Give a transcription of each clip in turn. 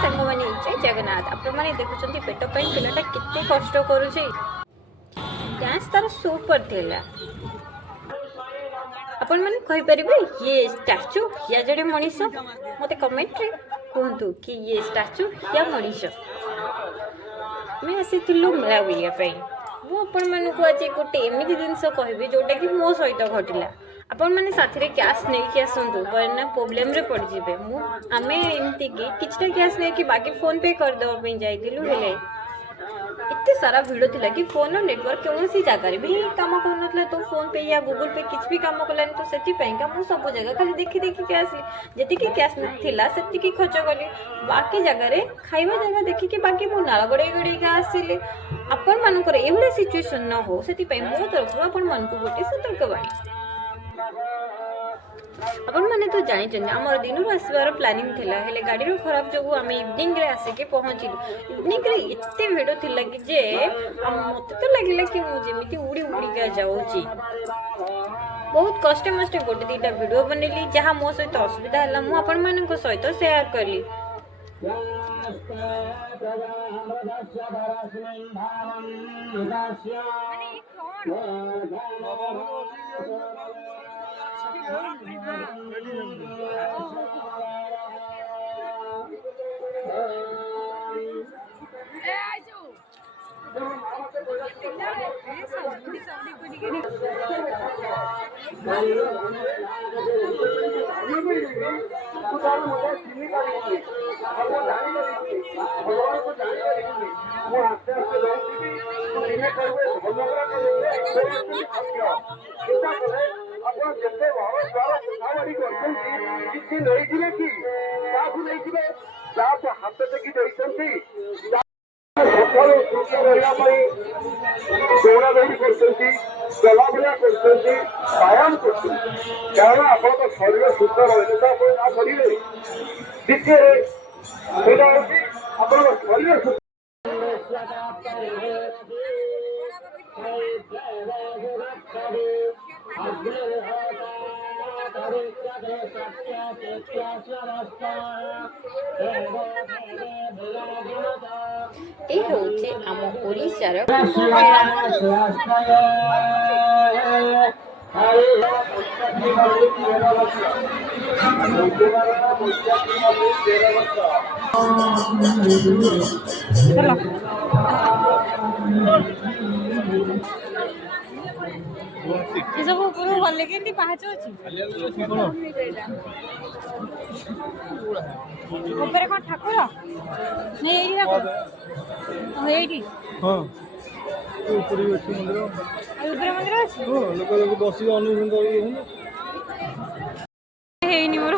सांग मैंने जय जगन्नाथ आपण मैंने देखुं पेट पाई पिलाटा केते कष्ट करुचे डांस तार सुपर थिला आपण मैंने कहि परिबे ये स्टैचू या जड़े मनीष मते कमेंट रे कहतु कि ये स्टैचू या मनीष मैं आसी मेला बुलापी मुझे आज गोटे एमती जिनस कहि जोटा कि मो सहित घटला आपण मैंने साथी कैश नहीं आसतु वरना प्रोब्लेम रे पड़ जिबे आमे एमती किछटा कैश नहीं बाकी फोन पे कर देवा जाइलु हेले इतने सारा भिड़ थिला कि फोन नेटवर्क कौन सी जगार भी काम कर तो फोन पे या गूगल पे किसी भी काम कलानी तो से सब जगह खाली देखी देखिक आसली जी कैश था से खर्च कली बाकी जगार खाଇବା जगह देखिकी बाकी मु नाल गड़े गड़े आसली आपण मानकर एभली सिचुएशन न हो से मो तरफ आपण मान गोटे सतर्कवाणी आपण मैंने तो जानी आमर दिन आसबार प्लानिंग थिला हेले गाड़ी खराब जो आम इवनिंग रे आसिके पहुँचलु इवनिंग रे एते भिड़ थिला कि जे मत तो लगिला कि मुझे उड़ी उड़िका जाऊँगी बहुत कष्टे मष्टे गोटे दीटा वीडियो बनैली जहाँ मो सहित असुविधा है मुझे आपण मान सहित शेयर कली हाथ टेकी दौड़ा दौड़ी कर चलाबुला व्यायाम कारण आप शरीर सुस्थ रही करेंगे द्वितीय आप शरीर ये होचे आम ओडिशार सब ऊपर गले के पाहाच अच्छी ऊपर कौन ठाकुर नहीं यही ठाकुर यही हाँ ऊपर भी अच्छी मंदिर ऊपर मंदिर अच्छी हाँ लोक लोग बस अनुसंधान है नहीं मोर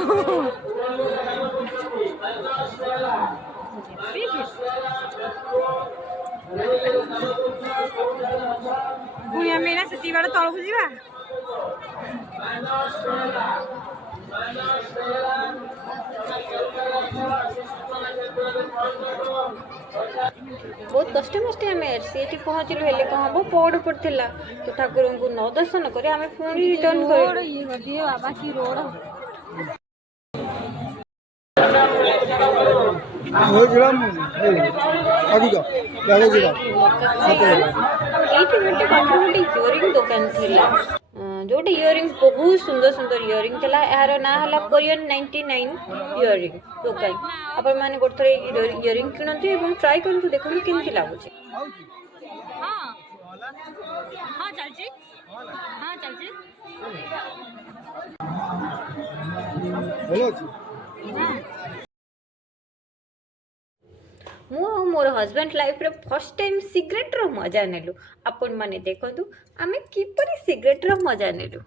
पुणी आम ना से बाड़ तलू जा बहुत कष्ट मष्टे आम सी पहुँचलु हेले कौन हम पड़ पड़ा तो ठाकुर को न दर्शन कर आम पुणी रिटर्न कर बाबा की रोड इयरिंग दुकान थिला जोटे इयरिंग बहुत सुंदर सुंदर इयरिंग थिला यार ना हला कोरियन 99 इयरिंग दुकान आपण माने गोटे इयरिंग किणंतु एवं ट्राई करंतु देखु केमति लागुचे हां हां चलची हां चलची हेलो छी मु मोर हस्बैंड लाइफ रे फर्स्ट टाइम सिगरेट रो मजा नेलु आपण माने देखंतु आमे किपरि सिगरेट रो मजा नेलु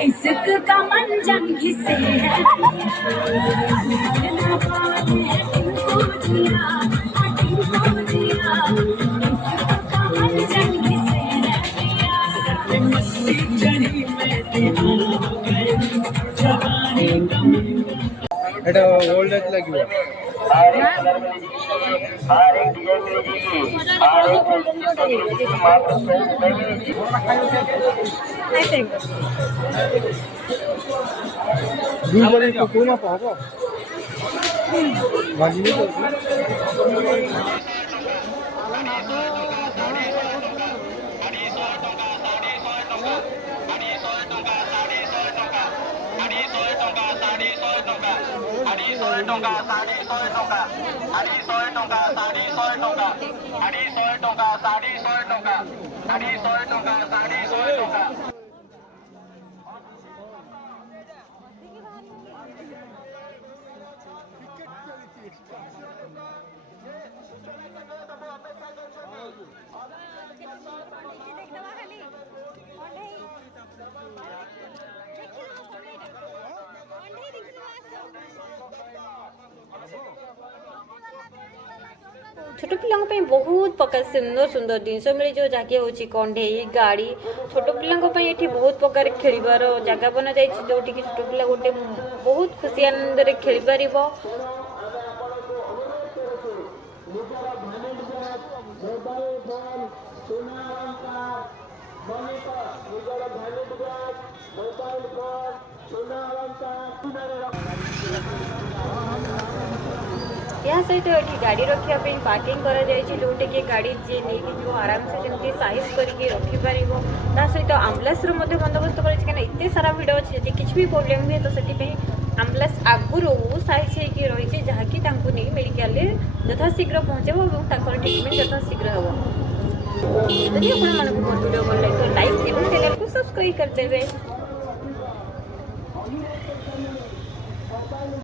इश्क का मंजर जंग से है ना पाए तुमको जिया तुमको जिया जंग से है मस्ती चढ़ी में दीवाना हो गए जवानी कम এটা ওল্ড এজ লাগিব দুই জনে কোন মাপ হবো ভাজিনি তো छोट पिला बहुत प्रकार सुंदर सुंदर जिनस मिले जो जगह हूँ कंढे गाड़ी छोट पिला ये बहुत प्रकार खेलार जगह बना जाए जो छोट पिला गोटे बहुत खुशी आनंद खेल पार या सहित ये गाड़ी रखापी पार्किंग जोटे कि गाड़ी जी नहीं जो आराम से जमी साइज करके रखिपर ता सहित आम्बुलांस बंदोबस्त करते सारा भिड़ अच्छे किसी भी प्रोब्लेम हुए तो से आम्बुलांस आगुरी साइज हो रही जहाँकि नहीं मेडिकल यथाशीघ्र पहुँचब और ट्रिटमेंट यथाशीघ्र हम जदि आपको मोर वीडियो भल लगे तो लाइक और चैनल को सब्सक्राइब करदेवे।